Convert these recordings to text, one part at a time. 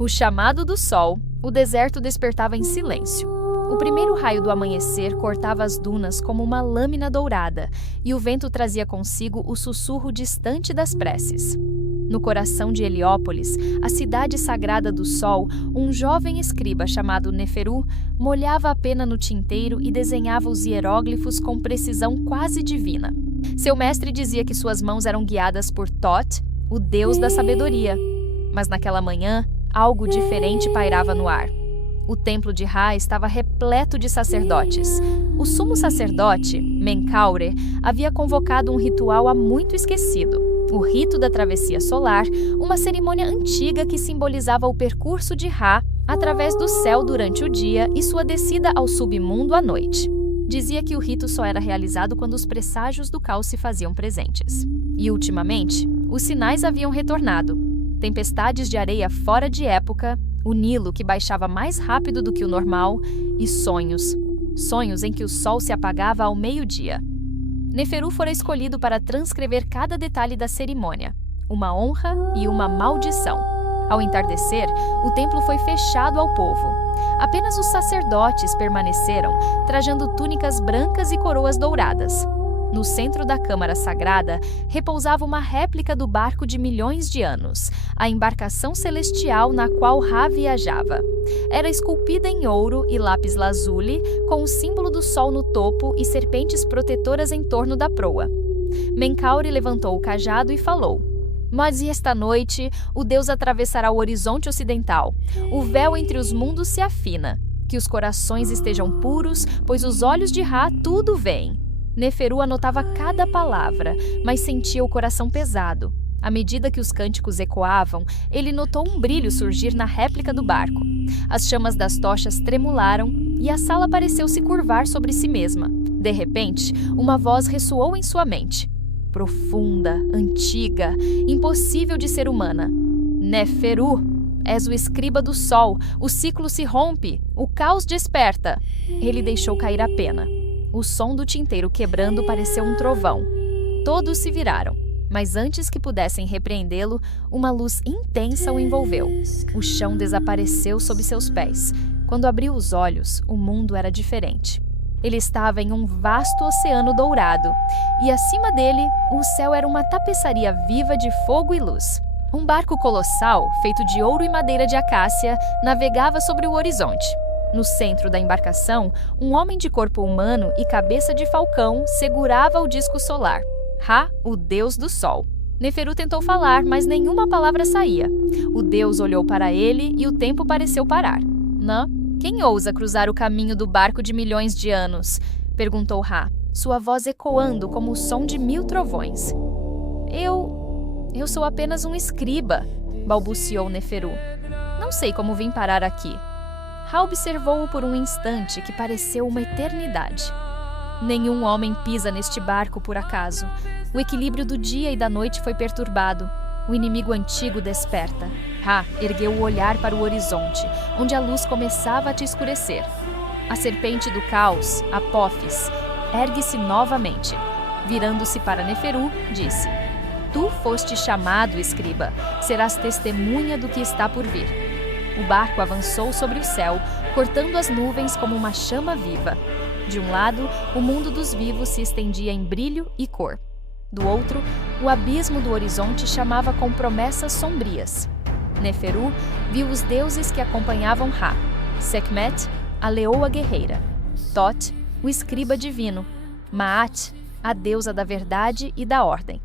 O chamado do sol, o deserto despertava em silêncio. O primeiro raio do amanhecer cortava as dunas como uma lâmina dourada, e o vento trazia consigo o sussurro distante das preces. No coração de Heliópolis, a cidade sagrada do sol, um jovem escriba chamado Neferu molhava a pena no tinteiro e desenhava os hieróglifos com precisão quase divina. Seu mestre dizia que suas mãos eram guiadas por Thoth, o deus da sabedoria. Mas naquela manhã, algo diferente pairava no ar. O templo de Ra estava repleto de sacerdotes. O sumo sacerdote, Menkaure, havia convocado um ritual há muito esquecido. O rito da travessia solar, uma cerimônia antiga que simbolizava o percurso de Ra através do céu durante o dia e sua descida ao submundo à noite. Dizia que o rito só era realizado quando os presságios do caos se faziam presentes. E, ultimamente, os sinais haviam retornado. Tempestades de areia fora de época, o Nilo que baixava mais rápido do que o normal e sonhos. Sonhos em que o sol se apagava ao meio-dia. Neferu fora escolhido para transcrever cada detalhe da cerimônia, uma honra e uma maldição. Ao entardecer, o templo foi fechado ao povo. Apenas os sacerdotes permaneceram, trajando túnicas brancas e coroas douradas. No centro da câmara sagrada, repousava uma réplica do barco de milhões de anos, a embarcação celestial na qual Ra viajava. Era esculpida em ouro e lápis-lazuli, com o símbolo do sol no topo e serpentes protetoras em torno da proa. Menkaure levantou o cajado e falou: "Mas esta noite, o Deus atravessará o horizonte ocidental. O véu entre os mundos se afina. Que os corações estejam puros, pois os olhos de Ra tudo veem." Neferu anotava cada palavra, mas sentia o coração pesado. À medida que os cânticos ecoavam, ele notou um brilho surgir na réplica do barco. As chamas das tochas tremularam e a sala pareceu se curvar sobre si mesma. De repente, uma voz ressoou em sua mente. Profunda, antiga, impossível de ser humana. "Neferu, és o escriba do sol, o ciclo se rompe, o caos desperta." Ele deixou cair a pena. O som do tinteiro quebrando pareceu um trovão. Todos se viraram, mas antes que pudessem repreendê-lo, uma luz intensa o envolveu. O chão desapareceu sob seus pés. Quando abriu os olhos, o mundo era diferente. Ele estava em um vasto oceano dourado, e acima dele, o céu era uma tapeçaria viva de fogo e luz. Um barco colossal, feito de ouro e madeira de acácia, navegava sobre o horizonte. No centro da embarcação, um homem de corpo humano e cabeça de falcão segurava o disco solar. Ra, o deus do sol. Neferu tentou falar, mas nenhuma palavra saía. O deus olhou para ele e o tempo pareceu parar. "Nã? Quem ousa cruzar o caminho do barco de milhões de anos?" perguntou Ra, sua voz ecoando como o som de 1000 trovões. Eu sou apenas um escriba", balbuciou Neferu. "Não sei como vim parar aqui." Ra observou-o por um instante que pareceu uma eternidade. Nenhum homem pisa neste barco por acaso. O equilíbrio do dia e da noite foi perturbado. O inimigo antigo desperta. Ra ergueu o olhar para o horizonte, onde a luz começava a te escurecer. A serpente do caos, Apófis, ergue-se novamente. Virando-se para Neferu, disse: "Tu foste chamado, escriba. Serás testemunha do que está por vir." O barco avançou sobre o céu, cortando as nuvens como uma chama viva. De um lado, o mundo dos vivos se estendia em brilho e cor. Do outro, o abismo do horizonte chamava com promessas sombrias. Neferu viu os deuses que acompanhavam Ra: Sekhmet, a leoa guerreira; Thoth, o escriba divino; Maat, a deusa da verdade e da ordem.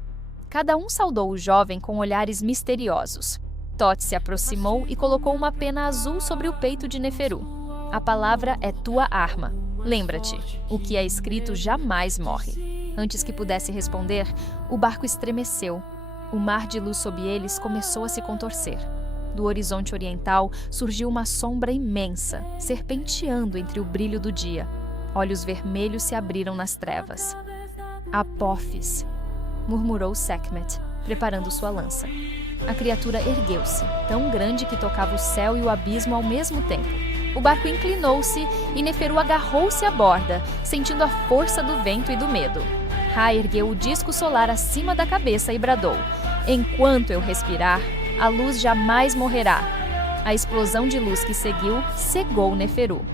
Cada um saudou o jovem com olhares misteriosos. Thoth se aproximou e colocou uma pena azul sobre o peito de Neferu. "A palavra é tua arma. Lembra-te, o que é escrito jamais morre." Antes que pudesse responder, o barco estremeceu. O mar de luz sob eles começou a se contorcer. Do horizonte oriental surgiu uma sombra imensa, serpenteando entre o brilho do dia. Olhos vermelhos se abriram nas trevas. "Apófis", murmurou Sekhmet, preparando sua lança. A criatura ergueu-se, tão grande que tocava o céu e o abismo ao mesmo tempo. O barco inclinou-se e Neferu agarrou-se à borda, sentindo a força do vento e do medo. Ra ergueu o disco solar acima da cabeça e bradou: "Enquanto eu respirar, a luz jamais morrerá." A explosão de luz que seguiu cegou Neferu.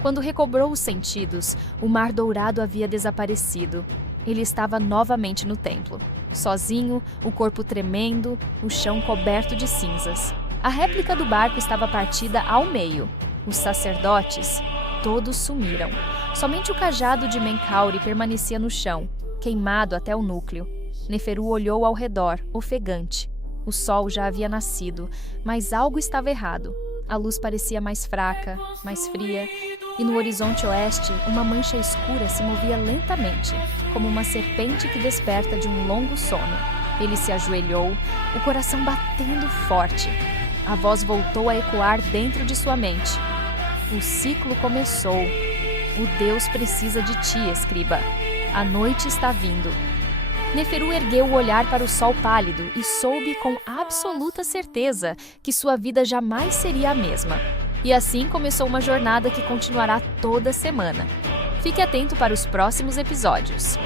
Quando recobrou os sentidos, o mar dourado havia desaparecido. Ele estava novamente no templo. Sozinho, o corpo tremendo, o chão coberto de cinzas. A réplica do barco estava partida ao meio. Os sacerdotes, todos sumiram. Somente o cajado de Menkaure permanecia no chão, queimado até o núcleo. Neferu olhou ao redor, ofegante. O sol já havia nascido, mas algo estava errado. A luz parecia mais fraca, mais fria, e no horizonte oeste, uma mancha escura se movia lentamente, como uma serpente que desperta de um longo sono. Ele se ajoelhou, o coração batendo forte. A voz voltou a ecoar dentro de sua mente. O ciclo começou. O Deus precisa de ti, escriba. A noite está vindo. Neferu ergueu o olhar para o sol pálido e soube com absoluta certeza que sua vida jamais seria a mesma. E assim começou uma jornada que continuará toda semana. Fique atento para os próximos episódios.